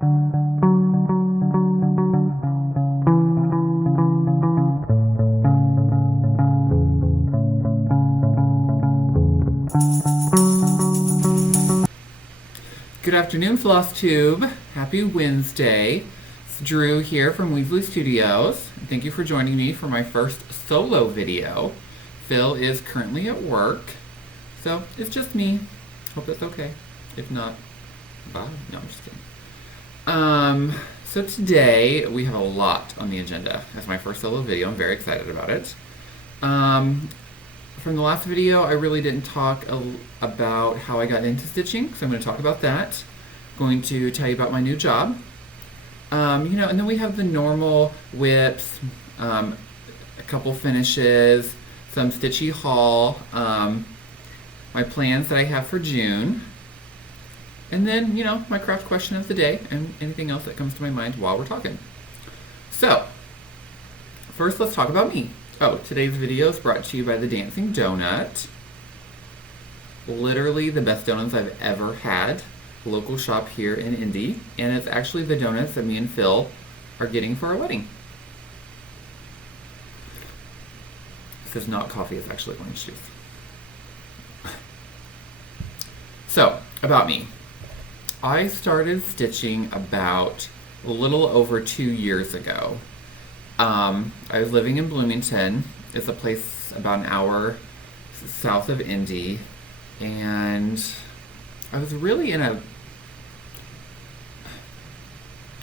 Good afternoon, Flosstube. Happy Wednesday. It's Drew here from Weasley Studios. Thank you for joining me for my first solo video. Phil is currently at work, so it's just me. Hope that's okay. If not, bye. No, I'm just kidding. So today we have a lot on the agenda. As my first solo video, I'm very excited about it. From the last video, I really didn't talk about how I got into stitching, so I'm going to talk about that. I'm going to tell you about my new job. And then we have the normal WIPS, a couple finishes, some stitchy haul, my plans that I have for June, and then, my craft question of the day and anything else that comes to my mind while we're talking. So, first let's talk about me. Today's video is brought to you by the Dancing Donut. Literally the best donuts I've ever had. Local shop here in Indy. And it's actually the donuts that me and Phil are getting for our wedding. This is not coffee, it's actually orange juice. So, about me. I started stitching about a little over 2 years ago. I was living in Bloomington. It's a place about an hour south of Indy, and I was really I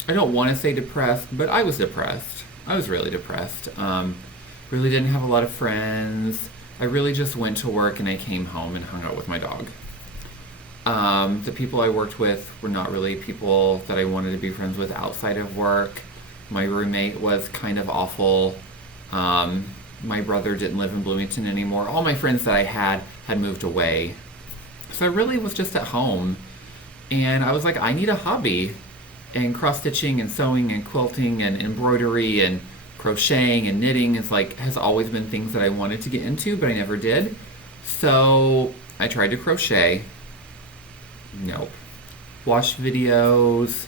don't want to say depressed, but I was depressed. I was really depressed. Really didn't have a lot of friends. I really just went to work and I came home and hung out with my dog. The people I worked with were not really people that I wanted to be friends with outside of work. My roommate was kind of awful. My brother didn't live in Bloomington anymore. All my friends that I had moved away. So I really was just at home. And I was like, I need a hobby. And cross-stitching and sewing and quilting and embroidery and crocheting and knitting has always been things that I wanted to get into, but I never did. So I tried to crochet. Nope. Watched videos.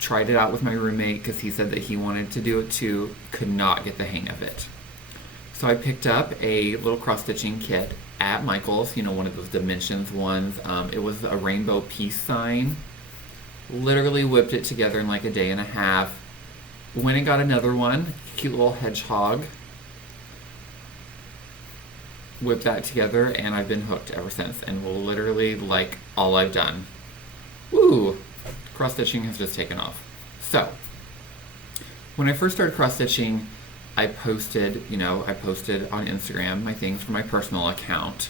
Tried it out with my roommate because he said that he wanted to do it too. Could not get the hang of it. So I picked up a little cross-stitching kit at Michael's, one of those dimensions ones. It was a rainbow peace sign. Literally whipped it together in like a day and a half. Went and got another one, cute little hedgehog. Whipped that together and I've been hooked ever since, and literally like all I've done. Woo! Cross-stitching has just taken off. So, when I first started cross-stitching, I posted on Instagram my things for my personal account.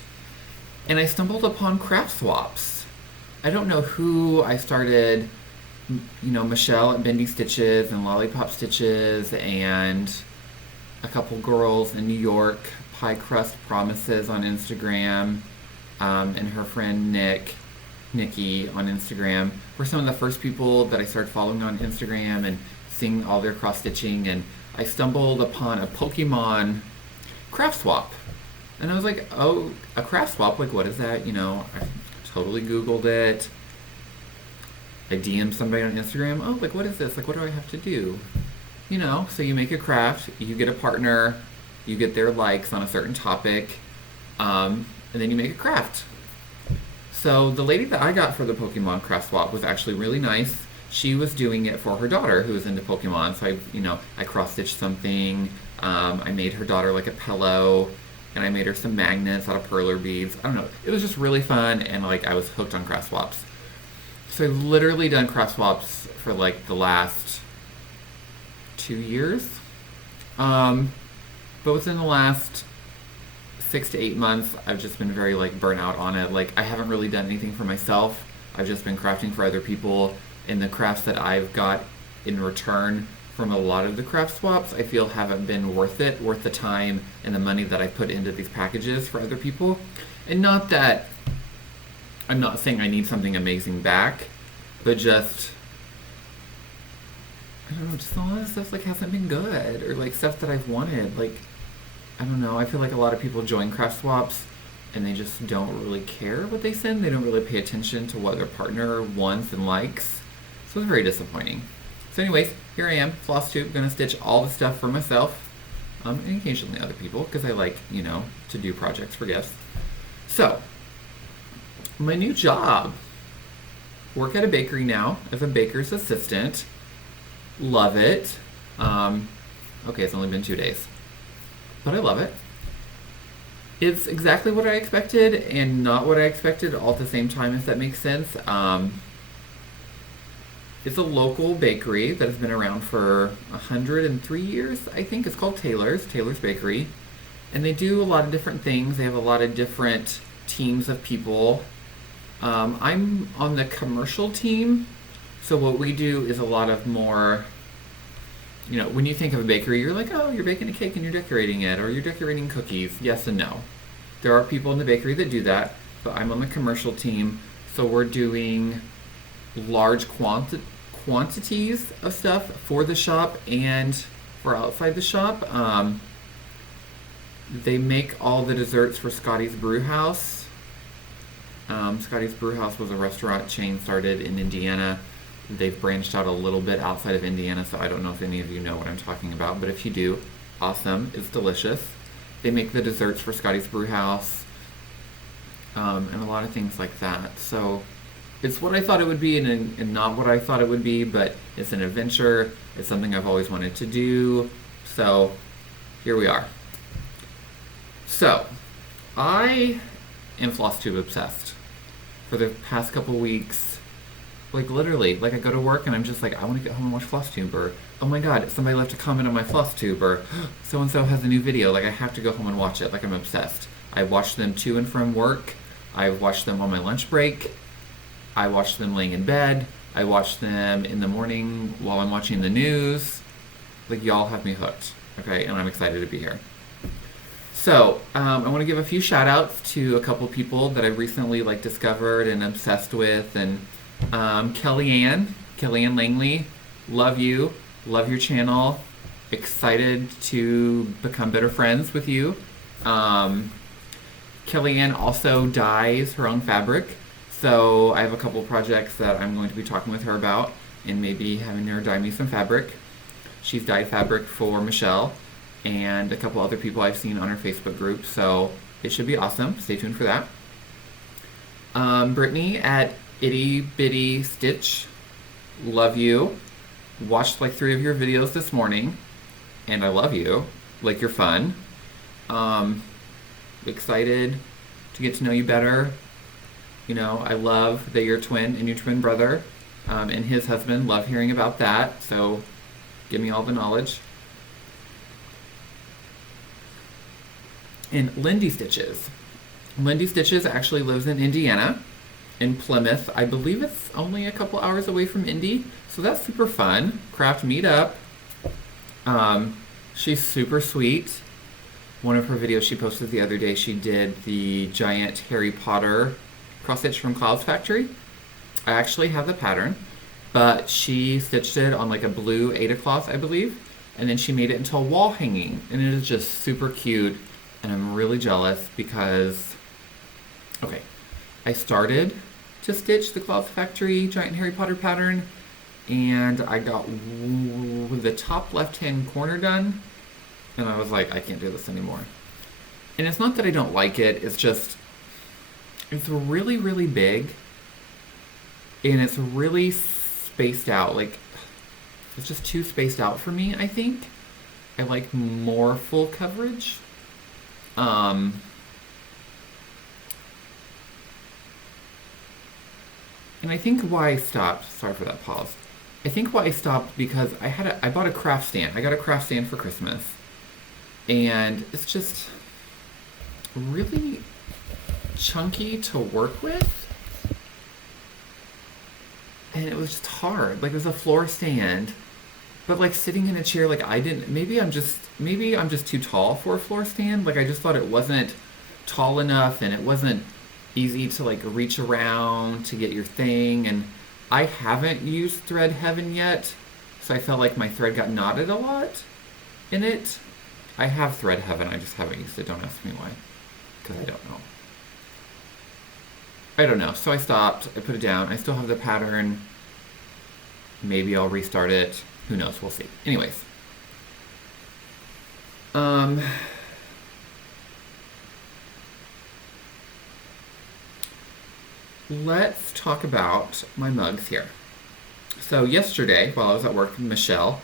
And I stumbled upon craft swaps. I don't know who I started, Michelle at Bendy Stitches and Lollipop Stitches and a couple girls in New York, Pie Crust Promises on Instagram, and her friend Nikki on Instagram were some of the first people that I started following on Instagram and seeing all their cross-stitching, and I stumbled upon a Pokemon craft swap. And I was like, oh, a craft swap? Like, what is that? I totally Googled it. I DM'd somebody on Instagram. Oh, like, what is this? Like, what do I have to do? So you make a craft, you get a partner, you get their likes on a certain topic, and then you make a craft. So the lady that I got for the Pokemon craft swap was actually really nice. She was doing it for her daughter who was into Pokemon. So I cross-stitched something. I made her daughter like a pillow, and I made her some magnets out of perler beads. I don't know. It was just really fun, and I was hooked on craft swaps. So I've literally done craft swaps for the last 2 years. But within the last 6 to 8 months, I've just been very burnt out on it. I haven't really done anything for myself. I've just been crafting for other people, and the crafts that I've got in return from a lot of the craft swaps I feel haven't been worth the time and the money that I put into these packages for other people. And not that I'm not saying I need something amazing back, but just I don't know, just a lot of stuff hasn't been good, or stuff that I've wanted. I don't know, I feel like a lot of people join craft swaps and they just don't really care what they send. They don't really pay attention to what their partner wants and likes. So it's very disappointing. So anyways, here I am, Flosstube, gonna stitch all the stuff for myself, and occasionally other people, because I like, to do projects for guests. So, my new job. Work at a bakery now as a baker's assistant. Love it. Okay, it's only been 2 days, but I love it. It's exactly what I expected and not what I expected all at the same time, if that makes sense. It's a local bakery that has been around for 103 years, I think. It's called Taylor's Bakery. And they do a lot of different things. They have a lot of different teams of people. I'm on the commercial team. So what we do is a lot of more, when you think of a bakery, you're like, oh, you're baking a cake and you're decorating it, or you're decorating cookies. Yes and no. There are people in the bakery that do that, but I'm on the commercial team. So we're doing large quantities of stuff for the shop and for outside the shop. They make all the desserts for Scotty's Brew House. Scotty's Brew House was a restaurant chain started in Indiana. They've branched out a little bit outside of Indiana, so I don't know if any of you know what I'm talking about, but if you do, awesome. It's delicious. They make the desserts for Scotty's Brew House, and a lot of things like that. So it's what I thought it would be and not what I thought it would be, but it's an adventure. It's something I've always wanted to do. So here we are. So I am Flosstube obsessed. For the past couple weeks, literally, I go to work and I'm just like, I want to get home and watch Flosstube, or oh my god, somebody left a comment on my Flosstube, or so-and-so has a new video, I have to go home and watch it, I'm obsessed. I watch them to and from work, I watch them on my lunch break, I watch them laying in bed, I watch them in the morning while I'm watching the news. Y'all have me hooked, okay, and I'm excited to be here. So, I want to give a few shout-outs to a couple people that I recently discovered and obsessed with, and Kellyanne Langley, love you, love your channel, excited to become better friends with you. Kellyanne also dyes her own fabric, so I have a couple projects that I'm going to be talking with her about, and maybe having her dye me some fabric. She's dyed fabric for Michelle and a couple other people I've seen on her Facebook group, so it should be awesome. Stay tuned for that. Brittany at Itty Bitty Stitch, love you. Watched 3 of your videos this morning, and I love you. You're fun. Excited to get to know you better. I love that you're a twin and your twin brother and his husband. Love hearing about that, so give me all the knowledge. And Lindy Stitches. Lindy Stitches actually lives in Indiana, in Plymouth. I believe it's only a couple hours away from Indy, so that's super fun. Craft meetup. She's super sweet. One of her videos she posted the other day, she did the giant Harry Potter cross stitch from Cloud's Factory. I actually have the pattern, but she stitched it on a blue Aida cloth, I believe, and then she made it into a wall hanging, and it is just super cute. And I'm really jealous because, okay, I started to stitch the Cloud Factory Giant Harry Potter pattern, and I got the top left-hand corner done, and I was like, I can't do this anymore. And it's not that I don't like it, it's just, it's really, really big, and it's really spaced out. It's just too spaced out for me, I think. I like more full coverage. And I think why I stopped, sorry for that pause. I think why I stopped because I bought a craft stand. I got a craft stand for Christmas. And it's just really chunky to work with. And it was just hard. It was a floor stand. But sitting in a chair, maybe I'm just too tall for a floor stand. I just thought it wasn't tall enough, and it wasn't easy to reach around to get your thing. And I haven't used Thread Heaven yet, so I felt like my thread got knotted a lot in it. I have Thread Heaven, I just haven't used it. Don't ask me why, because I don't know. So I stopped. I put it down. I still have the pattern. Maybe I'll restart it. Who knows? We'll see. Anyways. Let's talk about my mugs here. So yesterday, while I was at work, Michelle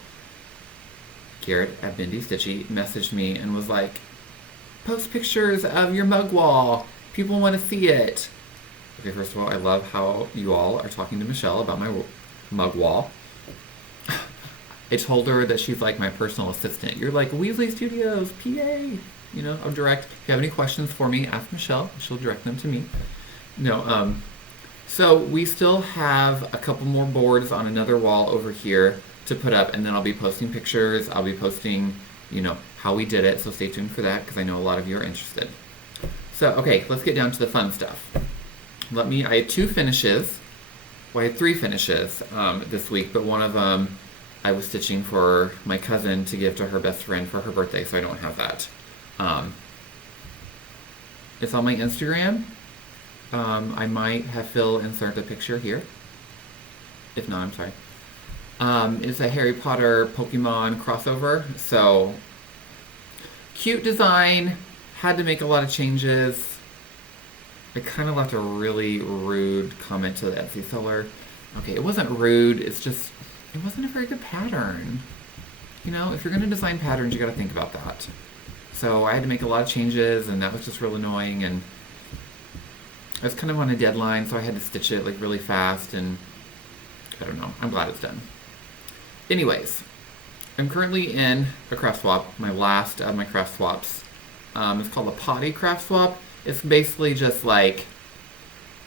Garrett at Bindi Stitchy messaged me and was like, post pictures of your mug wall. People want to see it. Okay, first of all, I love how you all are talking to Michelle about my mug wall. I told her that she's like my personal assistant. You're like Weasley Studios, PA. You know, I'm direct. If you have any questions for me, ask Michelle. She'll direct them to me. No, so we still have a couple more boards on another wall over here to put up, and then I'll be posting pictures. I'll be posting, you know, how we did it, so stay tuned for that because I know a lot of you are interested. So, okay, let's get down to the fun stuff. I had 2 finishes. Well, I had 3 finishes this week, but one of them I was stitching for my cousin to give to her best friend for her birthday, so I don't have that. It's on my Instagram. I might have Phil insert the picture here. If not, I'm sorry. It's a Harry Potter Pokemon crossover. So, cute design. Had to make a lot of changes. I kind of left a really rude comment to the Etsy seller. Okay, it wasn't rude. It's just, it wasn't a very good pattern. You know, if you're going to design patterns, you got to think about that. So I had to make a lot of changes, and that was just real annoying. And I was kind of on a deadline, so I had to stitch it like really fast, and I don't know. I'm glad it's done. Anyways, I'm currently in a craft swap, my last of my craft swaps. It's called a potty craft swap. It's basically just like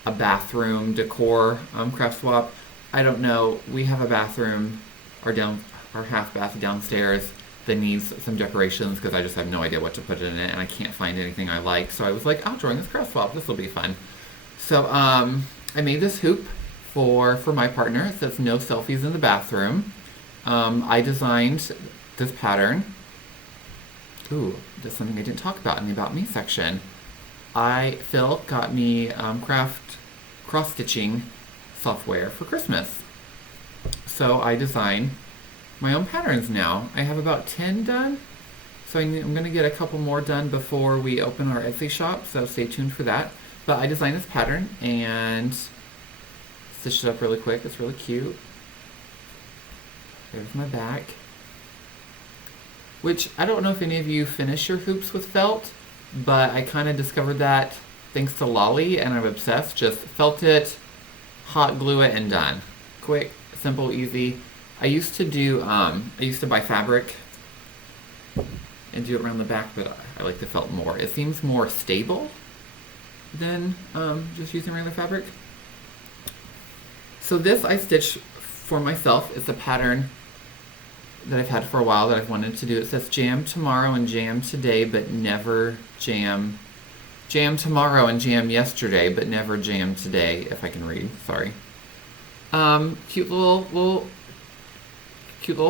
a bathroom decor craft swap. I don't know. We have a bathroom, our half bath downstairs that needs some decorations because I just have no idea what to put in it, and I can't find anything I like. So I was like, I'll join this craft swap. This will be fun. So I made this hoop for my partner. It says no selfies in the bathroom. I designed this pattern. Ooh, that's something I didn't talk about in the About Me section. Phil got me craft cross-stitching software for Christmas. So I design my own patterns now. I have about 10 done. So I'm going to get a couple more done before we open our Etsy shop, so stay tuned for that. But I designed this pattern and stitched it up really quick. It's really cute. There's my back. Which, I don't know if any of you finish your hoops with felt, but I kind of discovered that thanks to Lolly, and I'm obsessed. Just felt it, hot glue it, and done. Quick, simple, easy. I used to buy fabric and do it around the back, but I like the felt more. It seems more stable than just using regular fabric. So this I stitched for myself. It's a pattern that I've had for a while that I've wanted to do. It says jam tomorrow and jam today, but never jam. Jam tomorrow and jam yesterday, but never jam today, if I can read. Sorry. Cute little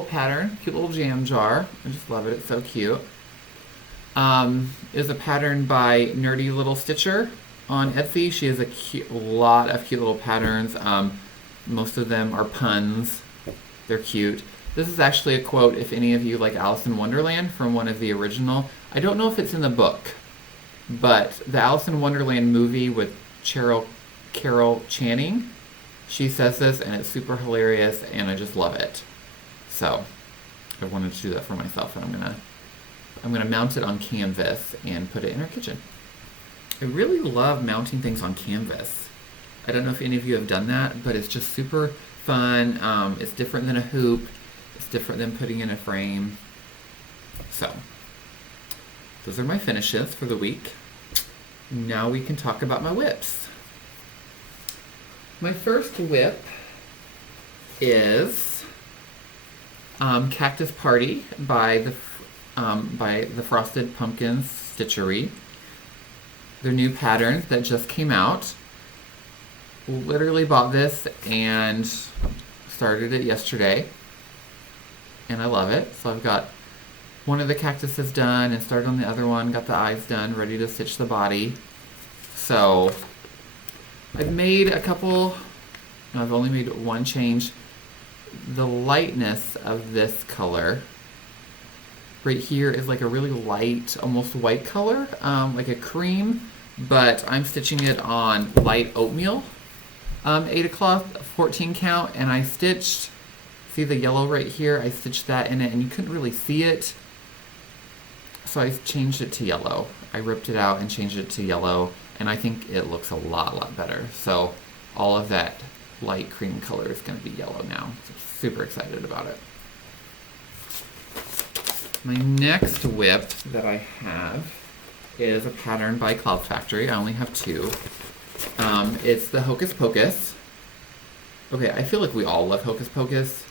pattern, cute little jam jar. I just love it. It's so cute. Is a pattern by Nerdy Little Stitcher on Etsy. She has a lot of cute little patterns. Most of them are puns. They're cute. This is actually a quote, if any of you like Alice in Wonderland, from one of the original. I don't know if it's in the book, but the Alice in Wonderland movie with Carol Channing, she says this, and it's super hilarious, and I just love it. So I wanted to do that for myself, and I'm gonna mount it on canvas and put it in our kitchen. I really love mounting things on canvas. I don't know if any of you have done that, but it's just super fun. It's different than a hoop. It's different than putting in a frame. So those are my finishes for the week. Now we can talk about my WIPs. My first WIP is Cactus Party by the Frosted Pumpkins Stitchery. Their new pattern that just came out. Literally bought this and started it yesterday, and I love it. So I've got one of the cactuses done and started on the other one, got the eyes done, ready to stitch the body. So I've made a couple, I've only made one change. the lightness of this color. Right here is like a really light, almost white color, like a cream, but I'm stitching it on light oatmeal 8 o'clock 14 count, and I stitched, see the yellow right here, I stitched that in it and you couldn't really see it, so I changed it to yellow. I ripped it out and changed it to yellow, and I think it looks a lot better. So all of that light cream color is going to be yellow now. So I'm super excited about it. My next WIP that I have is a pattern by Cloud Factory. I only have two. It's the Hocus Pocus. Okay, I feel like we all love Hocus Pocus.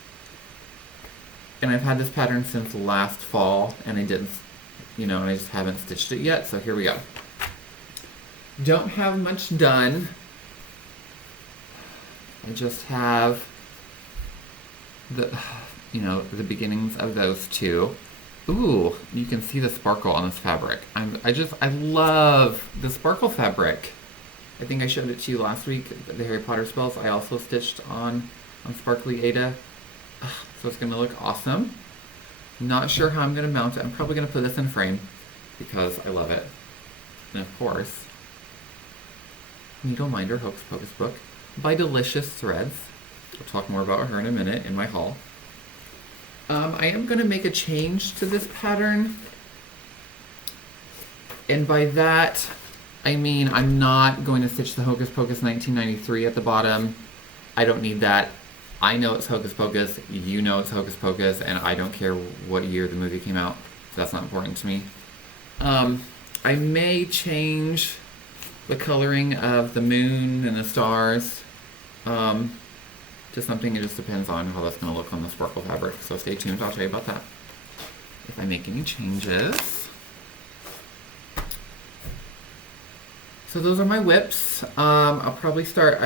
And I've had this pattern since last fall, and I didn't, and I just haven't stitched it yet, so here we go. Don't have much done. I just have the beginnings of those two. Ooh, you can see the sparkle on this fabric. I love the sparkle fabric. I think I showed it to you last week, the Harry Potter spells. I also stitched on Sparkly Ada. So it's gonna look awesome. Not sure how I'm gonna mount it. I'm probably gonna put this in frame because I love it. And of course, Needle Minder Hocus Pocus book by Delicious Threads. We'll talk more about her in a minute in my haul. I am going to make a change to this pattern, and by that I mean I'm not going to stitch the Hocus Pocus 1993 at the bottom. I don't need that. I know it's Hocus Pocus, you know it's Hocus Pocus, and I don't care what year the movie came out, so that's not important to me. I may change the coloring of the moon and the stars to something. It just depends on how that's going to look on the sparkle fabric, so stay tuned. I'll tell you about that if I make any changes. So those are my WIPs. I'll probably start,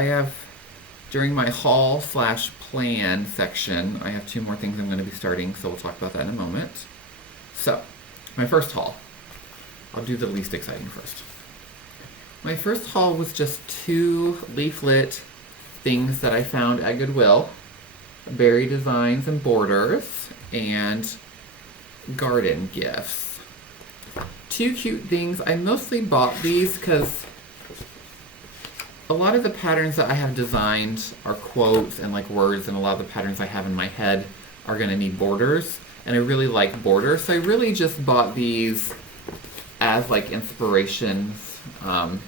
during my haul / plan section, I have two more things I'm going to be starting, so we'll talk about that in a moment. So, my first haul. I'll do the least exciting first. My first haul was just 2 leaflet things that I found at Goodwill. Berry designs and borders, and garden gifts. 2 cute things. I mostly bought these because a lot of the patterns that I have designed are quotes and like words, and a lot of the patterns I have in my head are going to need borders, and I really like borders, so I really just bought these as like inspirations and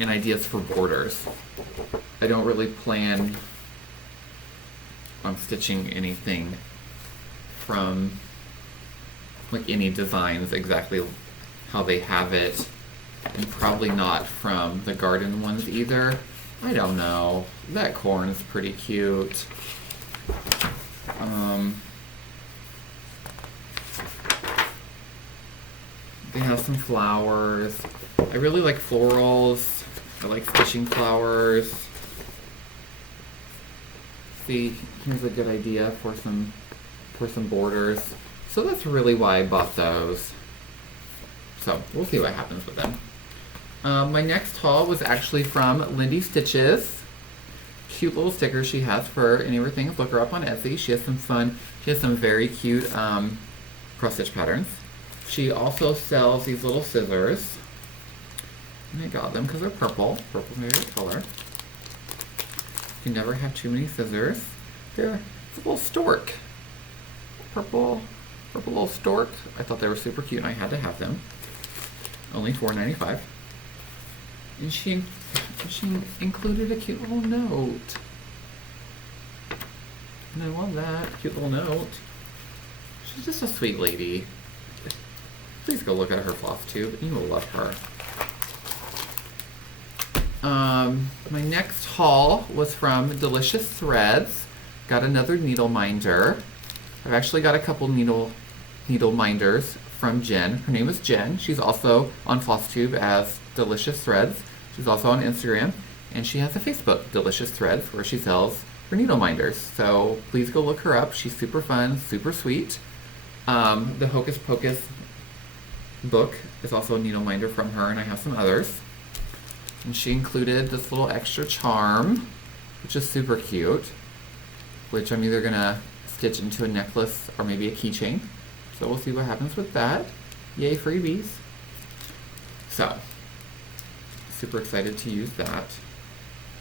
ideas for borders. I don't really plan on stitching anything from like any designs exactly how they have it, and probably not from the garden ones either. I don't know. That corn's pretty cute. They have some flowers. I really like florals. I like stitching flowers. See, here's a good idea for some borders. So that's really why I bought those. So we'll see what happens with them. My next haul was actually from Lindy Stitches. Cute little stickers she has for any of her things. Look her up on Etsy. She has some very cute cross stitch patterns. She also sells these little scissors. And I got them because they're purple. Purple's my favorite color. You can never have too many scissors. It's a little stork. Purple little stork. I thought they were super cute and I had to have them. Only $4.95. And she included a cute little note. And I love that. Cute little note. She's just a sweet lady. Please go look at her Flosstube. You will love her. My next haul was from Delicious Threads. Got another needle minder. I've actually got a couple needle minders from Jen. Her name is Jen. She's also on Flosstube as Delicious Threads. She's also on Instagram, and she has a Facebook, Delicious Threads, where she sells her needle minders. So please go look her up. She's super fun, super sweet. The Hocus Pocus book is also a needle minder from her, and I have some others. And she included this little extra charm, which is super cute. which I'm either gonna stitch into a necklace or maybe a keychain. So we'll see what happens with that. Yay, freebies. So, super excited to use that.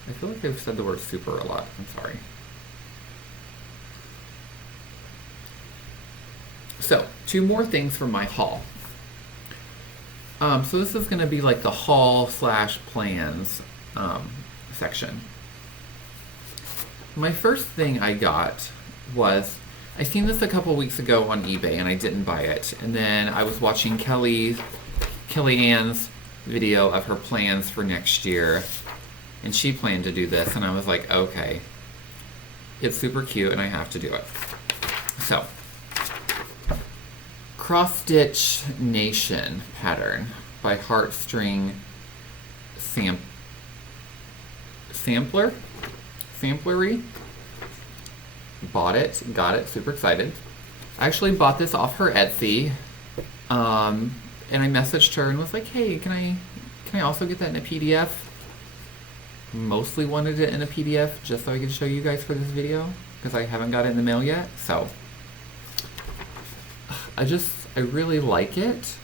I feel like I've said the word super a lot. I'm sorry. So, 2 more things from my haul. So this is going to be like the haul / plans section. My first thing I got was, I seen this a couple weeks ago on eBay and I didn't buy it. And then I was watching Kelly Ann's video of her plans for next year. And she planned to do this and I was like, okay, it's super cute and I have to do it. So, Cross Stitch Nation pattern by Heartstring Samplery. Bought it, got it, super excited. I actually bought this off her Etsy, and I messaged her and was like, hey, can I also get that in a PDF? Mostly wanted it in a PDF just so I could show you guys for this video because I haven't got it in the mail yet. So I really like it.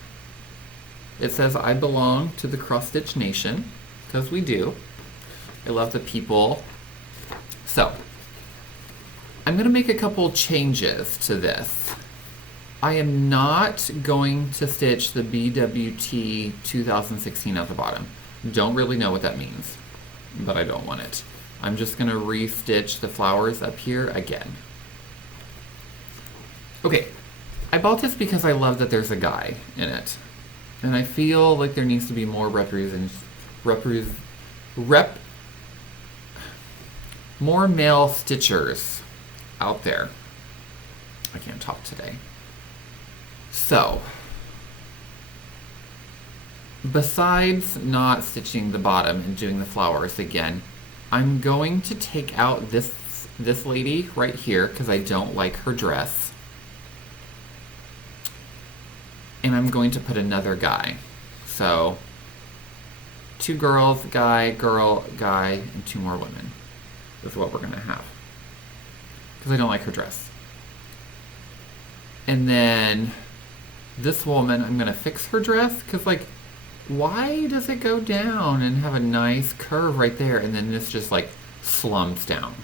It says I belong to the Cross Stitch Nation, because we do. I love the people. So I'm going to make a couple changes to this. I am not going to stitch the BWT 2016 at the bottom. Don't really know what that means, but I don't want it. I'm just going to re-stitch the flowers up here again. Okay, I bought this because I love that there's a guy in it. And I feel like there needs to be more more male stitchers out there. I can't talk today. So, besides not stitching the bottom and doing the flowers again, I'm going to take out this lady right here because I don't like her dress. And I'm going to put another guy. So, 2 girls, guy, girl, guy, and 2 more women. That's what we're going to have. Because I don't like her dress. And then this woman, I'm going to fix her dress. Because, like, why does it go down and have a nice curve right there and then this just, like, slumps down?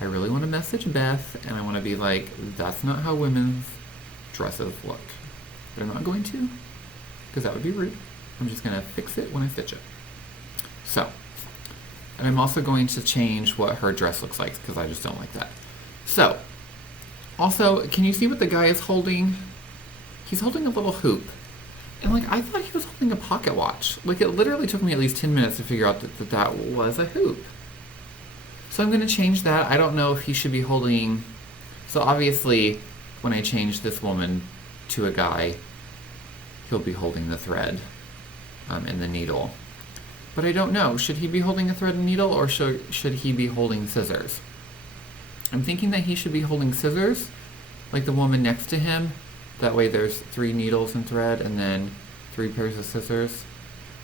I really want to message Beth and I want to be like, that's not how women's dresses look. But I'm not going to, because that would be rude. I'm just going to fix it when I stitch it. So, and I'm also going to change what her dress looks like because I just don't like that. So, also, can you see what the guy is holding? He's holding a little hoop. And like, I thought he was holding a pocket watch. Like, it literally took me at least 10 minutes to figure out that was a hoop. So I'm going to change that. I don't know if he should be holding... So obviously, when I change this woman to a guy, he'll be holding the thread and the needle. But I don't know. Should he be holding a thread and needle, or should he be holding scissors? I'm thinking that he should be holding scissors, like the woman next to him. That way there's 3 needles and thread, and then 3 pairs of scissors.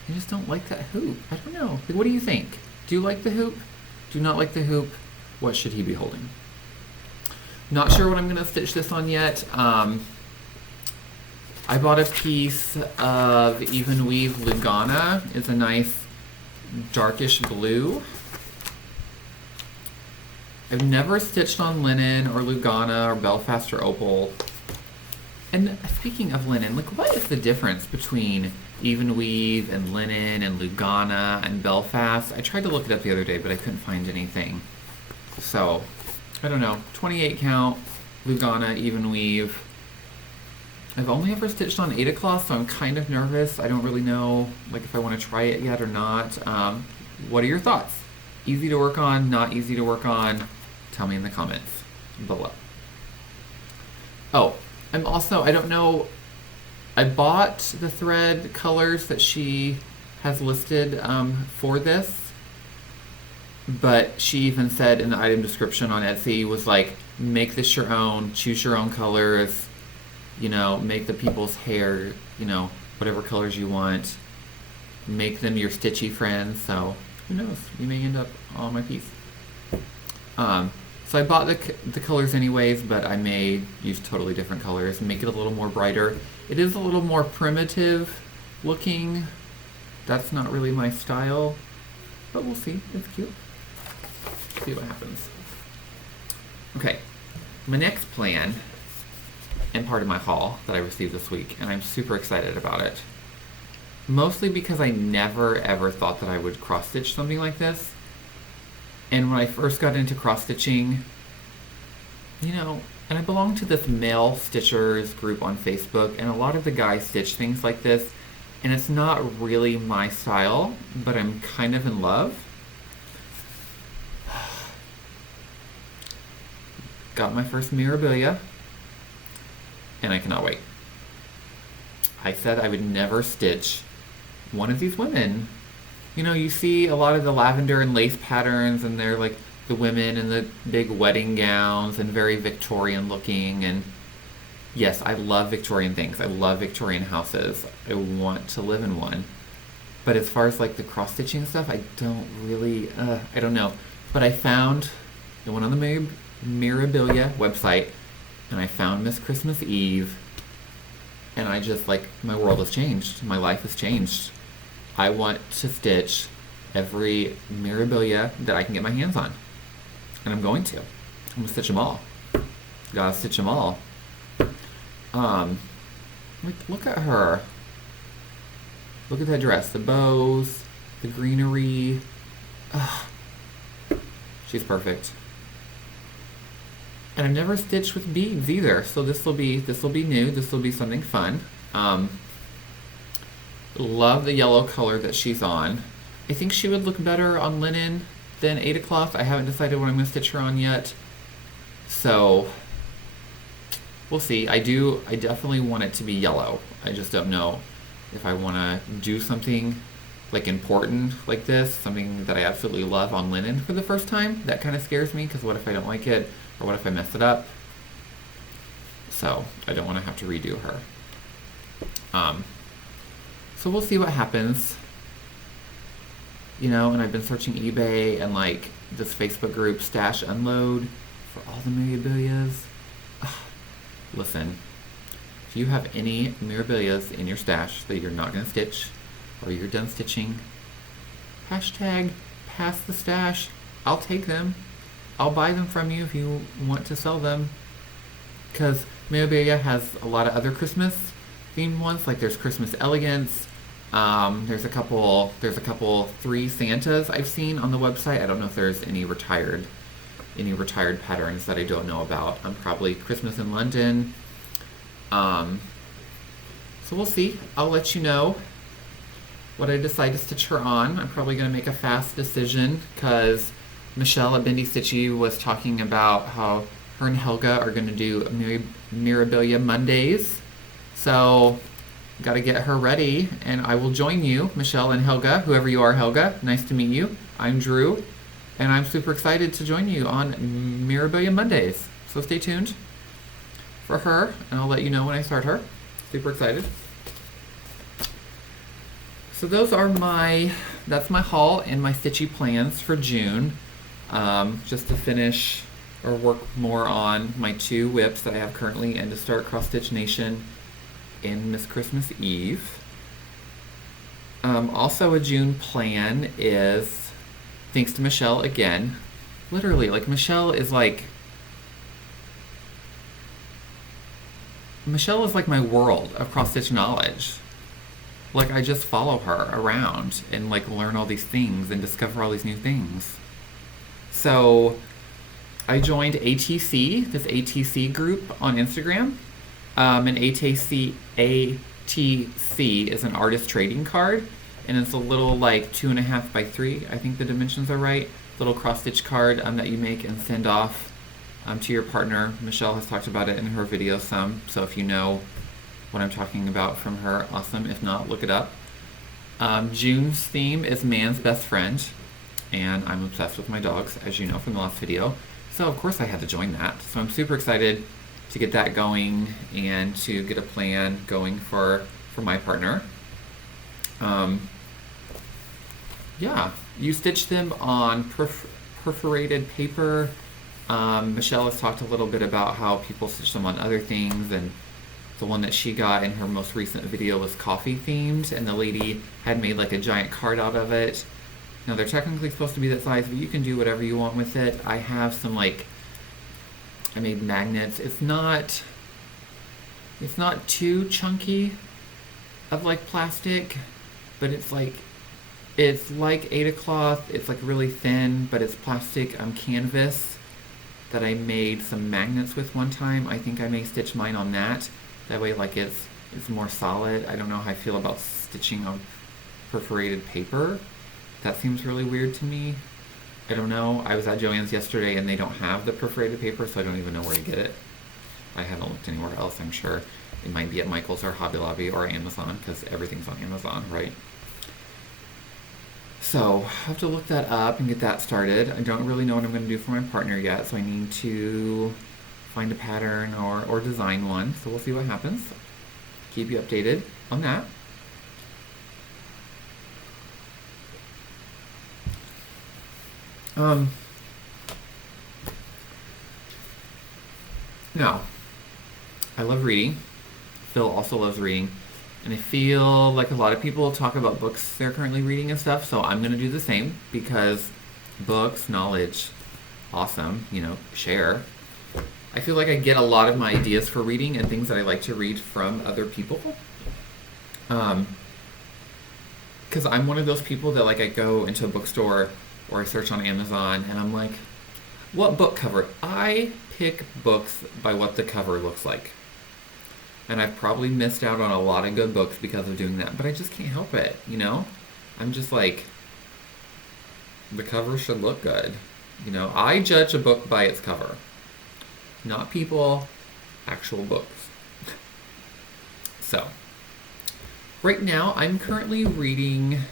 I just don't like that hoop. I don't know. Like, what do you think? Do you like the hoop? Do not like the hoop. What should he be holding? Not sure what I'm going to stitch this on yet. I bought a piece of Even Weave Lugana. It's a nice darkish blue. I've never stitched on linen or Lugana or Belfast or Opal. And speaking of linen, like, what is the difference between Even Weave and linen and Lugana and Belfast? I tried to look it up the other day, but I couldn't find anything. So, I don't know. 28 count, Lugana, Even Weave. I've only ever stitched on Ada cloth, so I'm kind of nervous. I don't really know, like, if I want to try it yet or not. What are your thoughts? Easy to work on, not easy to work on? Tell me in the comments below. Oh, I'm also, I don't know, I bought the thread colors that she has listed for this, but she even said in the item description on Etsy was like, make this your own, choose your own colors, you know, make the people's hair, you know, whatever colors you want, make them your stitchy friends. So who knows, you may end up on my piece. So I bought the colors anyways, but I may use totally different colors and make it a little more brighter. It is a little more primitive looking. That's not really my style, but we'll see. It's cute. See what happens. Okay, my next plan and part of my haul that I received this week, and I'm super excited about it. Mostly because I never ever thought that I would cross stitch something like this. And when I first got into cross stitching, you know, and I belong to this male stitchers group on Facebook, and a lot of the guys stitch things like this, and it's not really my style, but I'm kind of in love. Got my first memorabilia, and I cannot wait. I said I would never stitch one of these women. You know, you see a lot of the lavender and lace patterns, and they're like the women in the big wedding gowns and very Victorian looking. And yes, I love Victorian things. I love Victorian houses. I want to live in one. But as far as like the cross stitching stuff, I don't really, I don't know. But I found, I went on the Mirabilia website, and I found Miss Christmas Eve, and I just like, my world has changed. My life has changed. I want to stitch every Mirabilia that I can get my hands on. And I'm going to. I'm going to stitch them all. Gotta stitch them all. Like, look at her. Look at that dress. The bows, the greenery. Ugh. She's perfect. And I've never stitched with beads either, so this will be new. This will be something fun. Love the yellow color that she's on. I think she would look better on linen than Ada cloth. I haven't decided what I'm going to stitch her on yet. So, we'll see. I definitely want it to be yellow. I just don't know if I want to do something like important like this, something that I absolutely love on linen for the first time. That kind of scares me, because what if I don't like it? Or what if I mess it up? So, I don't want to have to redo her. So we'll see what happens. You know, and I've been searching eBay and like this Facebook group, Stash Unload, for all the Mirabilias. Listen, if you have any Mirabilias in your stash that you're not going to stitch, or you're done stitching, hashtag pass the stash. I'll take them. I'll buy them from you if you want to sell them. Because Mirabilia has a lot of other Christmas themed ones, like there's Christmas Elegance. There's a couple 3 Santas I've seen on the website. I don't know if there's any retired patterns that I don't know about. Probably Christmas in London. So we'll see. I'll let you know what I decide to stitch her on. I'm probably going to make a fast decision, because Michelle at Bendy Stitchy was talking about how her and Helga are going to do Mirabilia Mondays. So, got to get her ready, and I will join you, Michelle and Helga, whoever you are, Helga. Nice to meet you. I'm Drew, and I'm super excited to join you on Mirabilia Mondays. So stay tuned for her, and I'll let you know when I start her. Super excited. So that's my haul and my stitchy plans for June. Just to finish or work more on my 2 WIPs that I have currently, and to start Cross Stitch Nation in Miss Christmas Eve. Also a June plan is, thanks to Michelle again, literally, like Michelle is like my world of cross stitch knowledge. Like, I just follow her around and like learn all these things and discover all these new things. So I joined ATC, this ATC group on Instagram. And ATC is an artist trading card, and it's a little like 2.5 by 3, I think the dimensions are right, little cross stitch card that you make and send off to your partner. Michelle has talked about it in her video some, so if you know what I'm talking about from her, awesome. If not, look it up. June's theme is man's best friend, and I'm obsessed with my dogs, as you know from the last video, so of course I had to join that. So I'm super excited to get that going and to get a plan going for my partner. Yeah, you stitch them on perforated paper Michelle has talked a little bit about how people stitch them on other things, and the one that she got in her most recent video was coffee themed, and the lady had made like a giant card out of it. Now they're technically supposed to be that size, but you can do whatever you want with it. I have some like, I made magnets. It's not too chunky of like plastic, but it's like Ada cloth. It's like really thin, but it's plastic canvas that I made some magnets with one time. I think I may stitch mine on that. That way like it's more solid. I don't know how I feel about stitching on perforated paper. That seems really weird to me. I don't know. I was at Joann's yesterday and they don't have the perforated paper, so I don't even know where to get it. I haven't looked anywhere else, I'm sure. It might be at Michael's or Hobby Lobby or Amazon, because everything's on Amazon, right? So I'll have to look that up and get that started. I don't really know what I'm going to do for my partner yet, so I need to find a pattern or design one. So we'll see what happens. Keep you updated on that. Now, I love reading. Phil also loves reading. And I feel like a lot of people talk about books they're currently reading and stuff, so I'm going to do the same, because books, knowledge, awesome, share. I feel like I get a lot of my ideas for reading and things that I like to read from other people. Because I'm one of those people that like I go into a bookstore or I search on Amazon and I'm like, what book cover? I pick books by what the cover looks like. And I've probably missed out on a lot of good books because of doing that, but I just can't help it, I'm just like, the cover should look good. I judge a book by its cover. Not people, actual books. So, right now I'm currently reading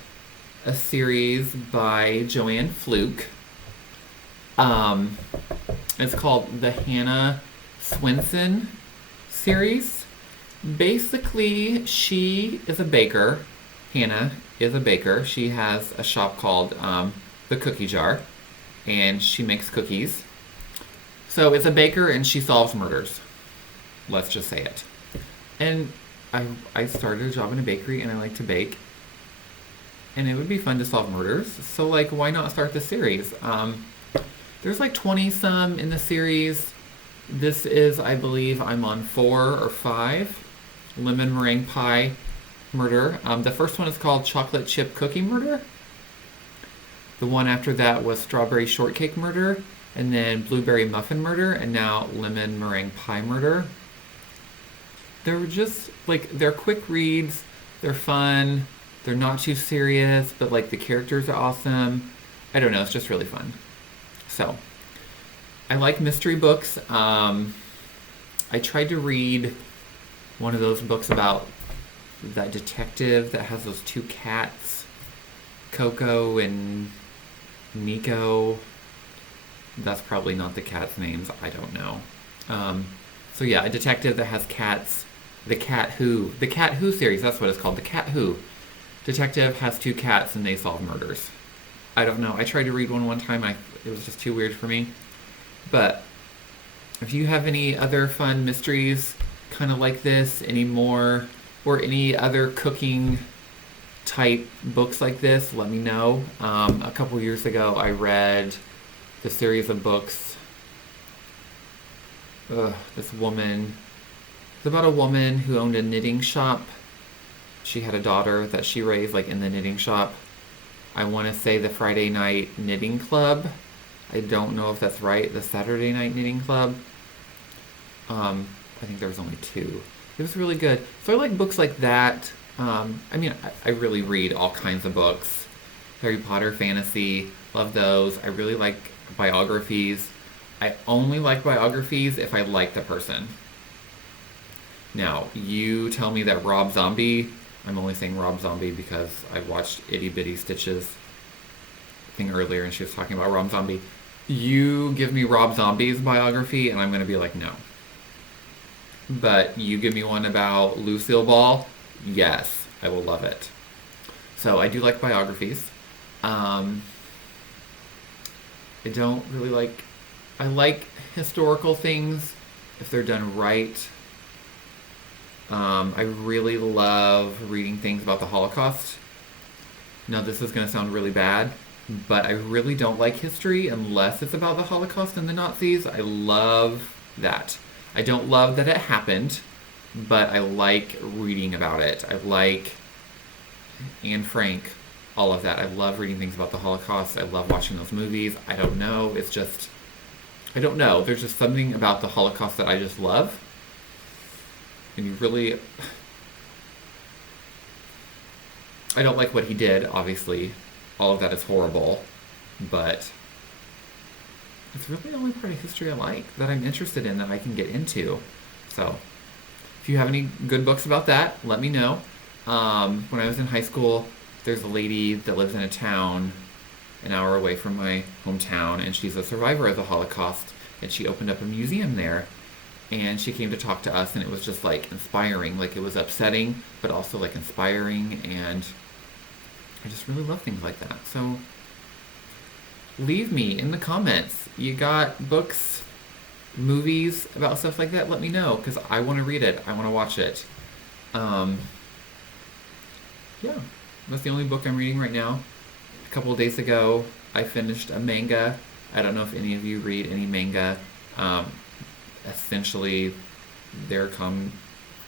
a series by Joanne Fluke. It's called the Hannah Swinson series. Basically, she is a baker. Hannah is a baker. She has a shop called The Cookie Jar, and she makes cookies. So it's a baker, and she solves murders. Let's just say it. And I started a job in a bakery, and I like to bake. And it would be fun to solve murders. So, like, why not start the series? There's like 20-some in the series. This is, I believe, I'm on 4 or 5. Lemon meringue pie murder. The first one is called chocolate chip cookie murder. The one after that was strawberry shortcake murder, and then blueberry muffin murder, and now lemon meringue pie murder. They're just like, they're quick reads, they're fun, they're not too serious, but like the characters are awesome. I don't know, it's just really fun. So, I like mystery books. I tried to read one of those books about that detective that has those 2 cats, Coco and Nico. That's probably not the cats' names. I don't know. So yeah, a detective that has cats. The Cat Who series. That's what it's called. The Cat Who. Detective has 2 cats and they solve murders. I don't know. I tried to read one time. It was just too weird for me. But if you have any other fun mysteries kind of like this anymore, or any other cooking type books like this, let me know. A couple years ago I read the series of books. It's about a woman who owned a knitting shop. She had a daughter that she raised like in the knitting shop. I want to say the Friday Night Knitting Club. I don't know if that's right. The Saturday Night Knitting Club. I think there was only 2. It was really good. So I like books like that. I really read all kinds of books. Harry Potter, fantasy, love those. I really like biographies. I only like biographies if I like the person. Now, you tell me that Rob Zombie, I'm only saying Rob Zombie because I watched Itty Bitty Stitches thing earlier and she was talking about Rob Zombie. You give me Rob Zombie's biography and I'm going to be like, no. But you give me one about Lucille Ball, yes, I will love it. So I do like biographies. I don't really like I like historical things if they're done right. I really love reading things about the Holocaust. Now, this is going to sound really bad, but I really don't like history unless it's about the Holocaust and the Nazis. I love that. I don't love that it happened, but I like reading about it. I like Anne Frank, all of that. I love reading things about the Holocaust. I love watching those movies. I don't know. It's just, I don't know. There's just something about the Holocaust that I just love. And you really, I don't like what he did, obviously. All of that is horrible. But it's really the only part of history I like, that I'm interested in, that I can get into. So, if you have any good books about that, let me know. When I was in high school, there's a lady that lives in a town an hour away from my hometown, and she's a survivor of the Holocaust, and she opened up a museum there. And she came to talk to us, and it was just like inspiring. Like, it was upsetting, but also like inspiring, and I just really love things like that. So leave me in the comments. You got books, movies about stuff like that? Let me know, because I want to read it. I want to watch it. Yeah, that's the only book I'm reading right now. A couple of days ago, I finished a manga. I don't know if any of you read any manga. Essentially, they're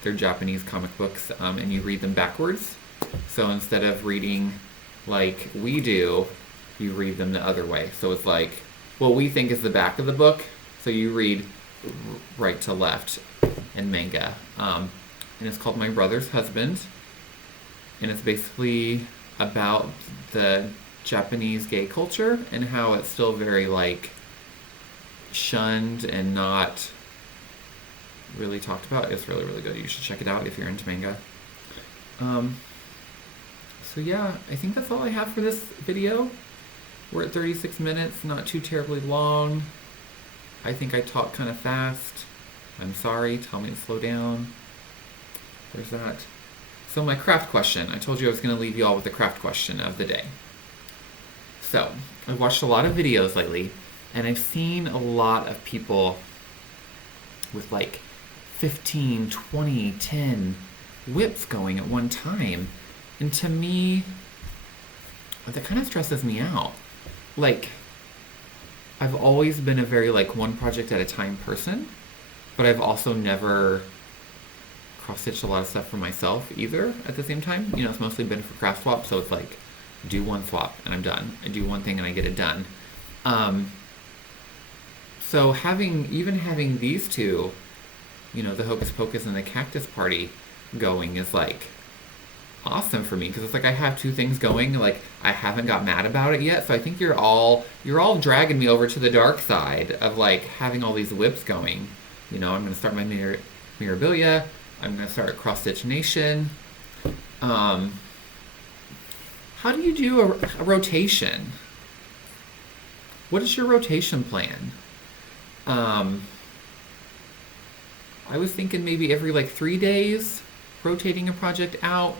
Japanese comic books, and you read them backwards. So instead of reading like we do, you read them the other way. So it's like what we think is the back of the book. So you read right to left in manga. And it's called My Brother's Husband. And it's basically about the Japanese gay culture and how it's still very like shunned and not really talked about. It's really, really good. You should check it out if you're into manga. So yeah, I think that's all I have for this video. We're at 36 minutes, not too terribly long. I think I talk kind of fast. I'm sorry, tell me to slow down. There's that. So my craft question. I told you I was going to leave you all with the craft question of the day. So, I've watched a lot of videos lately, and I've seen a lot of people with like 15, 20, 10 whips going at one time. And to me, that kind of stresses me out. Like, I've always been a very like one project at a time person, but I've also never cross-stitched a lot of stuff for myself either at the same time. You know, it's mostly been for craft swap, so it's like, do one swap and I'm done. I do one thing and I get it done. So even having these two, you know, the Hocus Pocus and the Cactus Party going is like awesome for me, because it's like I have two things going. Like, I haven't got mad about it yet, so I think you're all dragging me over to the dark side of like having all these whips going. You know, I'm gonna start my Mirabilia. I'm gonna start Cross Stitch Nation. How do you do a rotation? What is your rotation plan? I was thinking maybe every like 3 days, rotating a project out,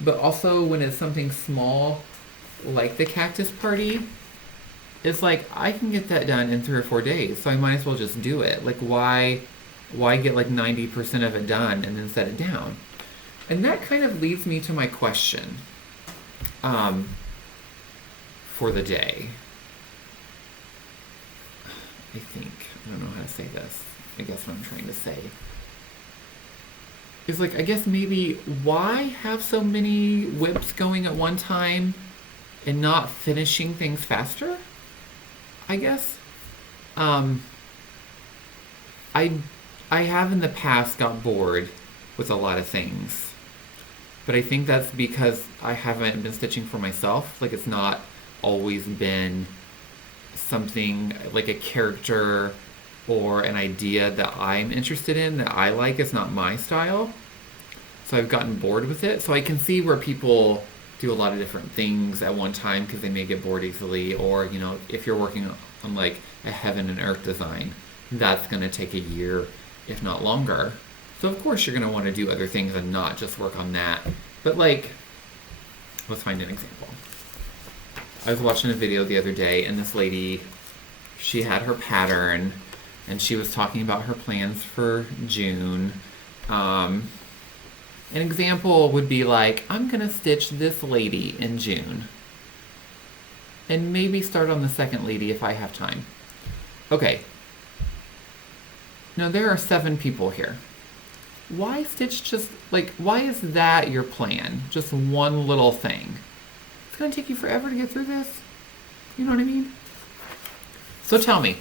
but also when it's something small, like the Cactus Party, it's like I can get that done in 3 or 4 days, so I might as well just do it. Like, why get like 90% of it done and then set it down? And that kind of leads me to my question for the day. I don't know how to say this. I guess what I'm trying to say is like, I guess maybe why have so many whips going at one time and not finishing things faster? I guess. I have in the past got bored with a lot of things, but I think that's because I haven't been stitching for myself. Like, it's not always been something like a character or an idea that I'm interested in, that I like. It's not my style. So I've gotten bored with it. So I can see where people do a lot of different things at one time because they may get bored easily. Or, you know, if you're working on like a heaven and earth design, that's going to take a year, if not longer. So of course you're going to want to do other things and not just work on that. But like, let's find an example. I was watching a video the other day, and this lady, she had her pattern, and she was talking about her plans for June. An example would be like, I'm gonna stitch this lady in June. And maybe start on the second lady if I have time. Okay. Now there are 7 people here. Why stitch just, like, why is that your plan? Just one little thing. It's gonna take you forever to get through this. You know what I mean? So tell me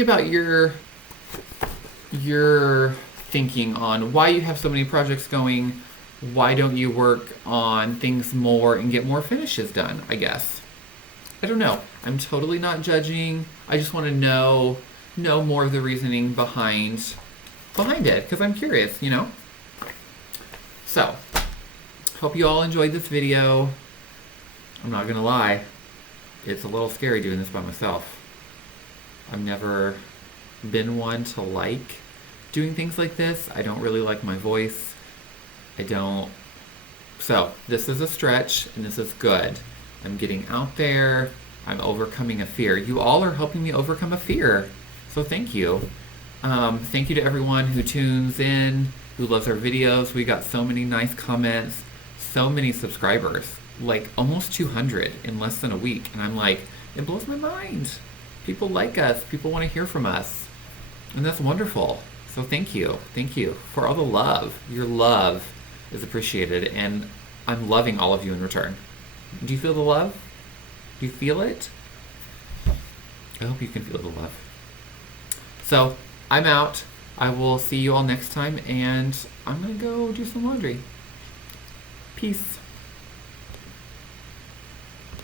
about your thinking on why you have so many projects going. Why don't you work on things more and get more finishes done, I guess. I don't know. I'm totally not judging. I just want to know more of the reasoning behind it, because I'm curious, you know? So, hope you all enjoyed this video. I'm not gonna lie, it's a little scary doing this by myself. I've never been one to like doing things like this. I don't really like my voice. So, this is a stretch, and this is good. I'm getting out there. I'm overcoming a fear. You all are helping me overcome a fear. So thank you. Thank you to everyone who tunes in, who loves our videos. We got so many nice comments, so many subscribers, like almost 200 in less than a week. And I'm like, it blows my mind. People like us. People want to hear from us. And that's wonderful. So thank you. Thank you for all the love. Your love is appreciated. And I'm loving all of you in return. Do you feel the love? Do you feel it? I hope you can feel the love. So, I'm out. I will see you all next time, and I'm going to go do some laundry. Peace.